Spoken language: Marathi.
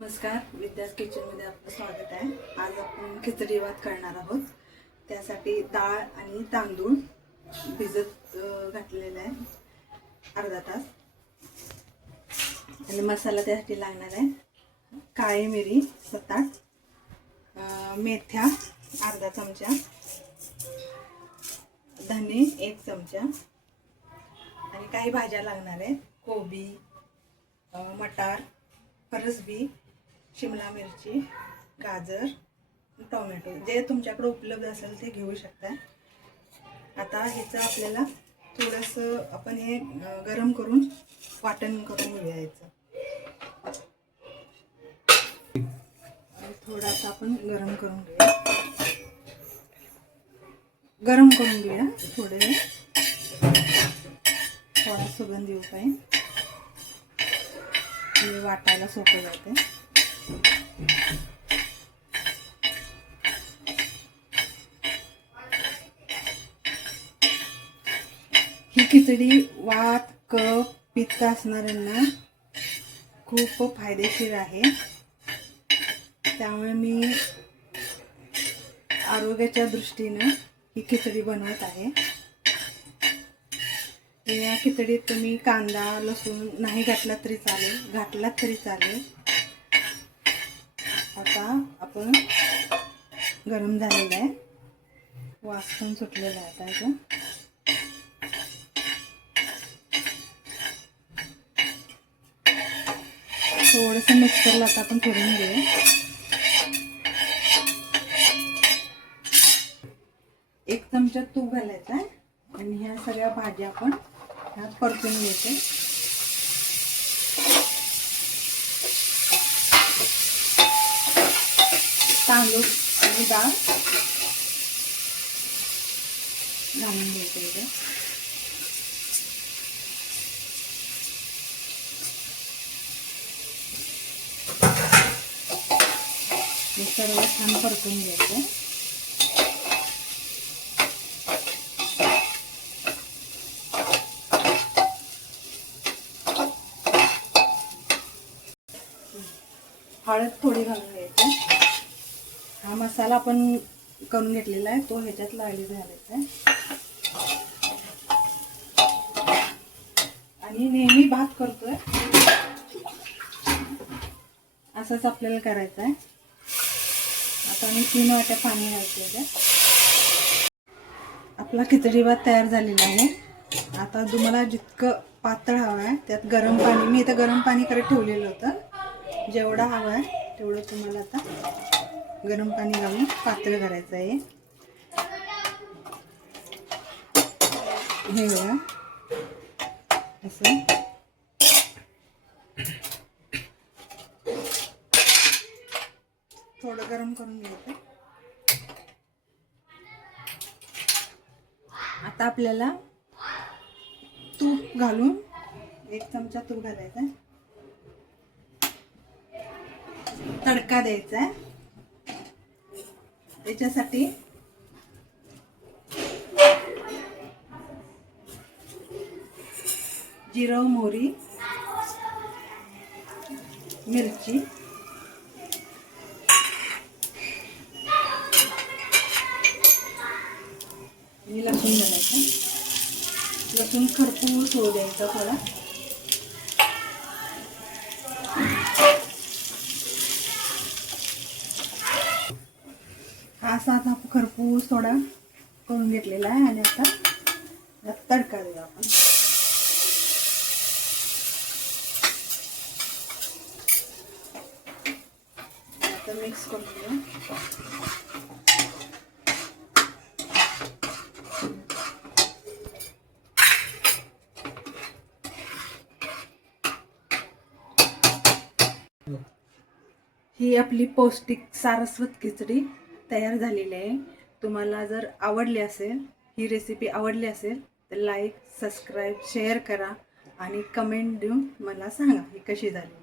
नमस्कार, विद्यास किचनमध्ये आपलं स्वागत आहे। आज आपण खिचडी भात करणार आहोत। त्यासाठी डाळ आणि तांदूळ भिजत घातलेले आहे अर्धा तास। आणि मसाला त्यासाठी लागणार आहे काळी मिरी 7-8, मेथ्या अर्धा चमचा, धने 1 चमचा आणि काही भाज्या लागणार आहेत कोबी, मटार, फरसबी, शिमला मिरची, गाजर, टोमॅटो जे तुमच्याकडे उपलब्ध असेल ते घेऊ शकता। आता ह्याचं आपल्याला थोडंसं आपण हे गरम करून वाटण करून घेऊयाचं। थोडासा आपण गरम करून घेऊया थोडे, थोडा सुगंध येऊ पाहिजे, वाटायला सोपे जाते। ही खिचडी वात, कफ, पित्त असणाऱ्यांना खूप फायदेशीर आहे। त्यामुळे मी आरोग्याच्या दृष्टीने ही खिचडी बनवत आहे। या खिचडीत तुम्ही कांदा लसूण नाही घातला तरी चालेल, घातलात तरी चालेल। आता आपण गरम झालेला आहे, वास पण सुटलेला आहे। आता थोडंसं मिक्सरला आता आपण फिरून घेऊया। 1 चमचा तूप घालायचा आहे आणि ह्या सगळ्या भाज्या आपण ह्यात परतून घ्यायचे। तांदूळ आणि डाळ घालून घ्यायचे। हे सर्व छान परतून घ्यायचं। हळद थोडी घालून घ्यायची। हा मसाला आपण करून घेतलेला आहे तो ह्याच्यात घालायचा आहे। आणि नेहमी भात करतोय असंच आपल्याला करायचं आहे। आता मी 3 वाट्या पाणी घालते। आपला खिचडी भात तयार झालेला आहे। आता तुम्हाला जितकं पातळ हवं आहे त्यात गरम पाणी, मी इथं गरम पाणी करत ठेवलेलं होतं। जेवढा हवा आहे तेवढं तुम्हाला आता गरम पाणी घालून पातळ करायचं आहे। हे बघा असं थोडं गरम करून घ्यायचं। आता आपल्याला तूप घालून 1 चमचा तूप घालायचा, तडका द्यायचा आहे। त्याच्यासाठी जिरं, मोहरी, मिरची, लसूण घालायचं। लसूण खरपूस होऊ द्यायचा थोडा। हा असा आता खरपूस थोडा करून घेतलेला आहे आणि आता तडका देऊ आपण। आता मिक्स करून घेऊ। ही आपली पौष्टिक सारस्वत खिचडी तयार झालेली आहे। तुम्हाला जर आवडली असेल, ही रेसिपी आवडली असेल तर लाईक, सबस्क्राईब, शेअर करा आणि कमेंट देऊन मला सांगा ही कशी झाली।